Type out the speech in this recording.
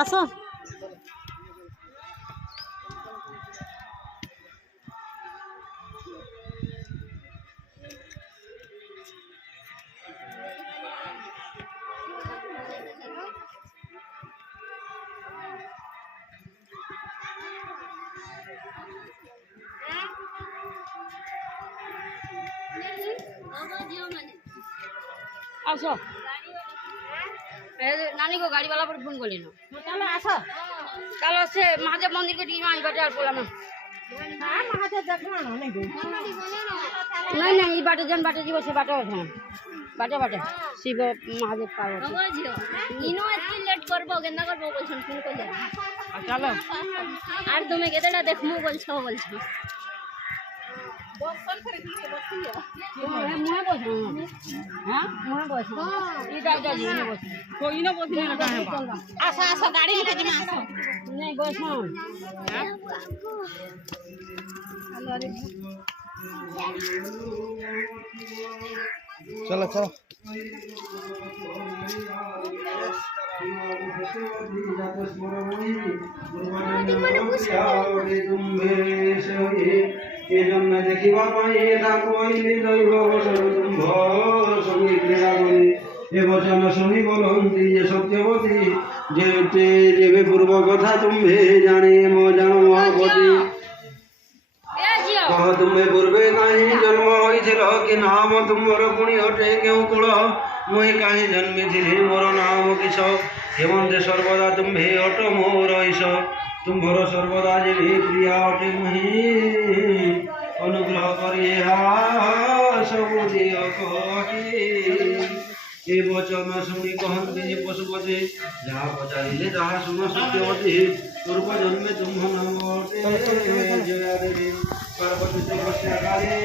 আসো আসো नानी को गाड़ी वाला पर फोन कर लेना चलो आसो चलो से महादेव मंदिर के टीम आई बाटे बोला ना हां महादेव देखना नहीं नहीं नहीं ई बाटे जन बाटे जीव से बाटे है बाटे बाटे शिव महादेव पार्वती बाबा जियो इनो एत लेट करबो केना करबो बोलछन फोन कर ले चलो आर तुमे केतेटा देखमु बोलछो बोलछो दर्शन करे के बसियो मुहे बसो हां मुहे बसो ई दादा जी ने बसो कोई न बसने ना है आसा आसा गाड़ी में के आसो नहीं बसो हां चलो चलो देखा ए वचन शुणी बोलती जे सत्यवती जे पूर्व कथा तुम्हे जाने मो जानो महापति कह तुम्हें पूर्वे कहीं जन्म होइथिल कि नाम तुमर पुणी हटे क्यों कुल मुई कहीं जन्मी थी मोर नाम किस हेमंते सर्वदा तुम्हे हट मोर ईश तुम्भर सर्वदा जे प्रिया हटे मुहि अनुग्रह करिए सब दिय कही ए वचन शुणी कहती जे पशुपति जहाँ पचारे जहाँ शुण सत्यवती पूर्व जन्मे तुम नाम जया देवी पार्वती तपस्या काले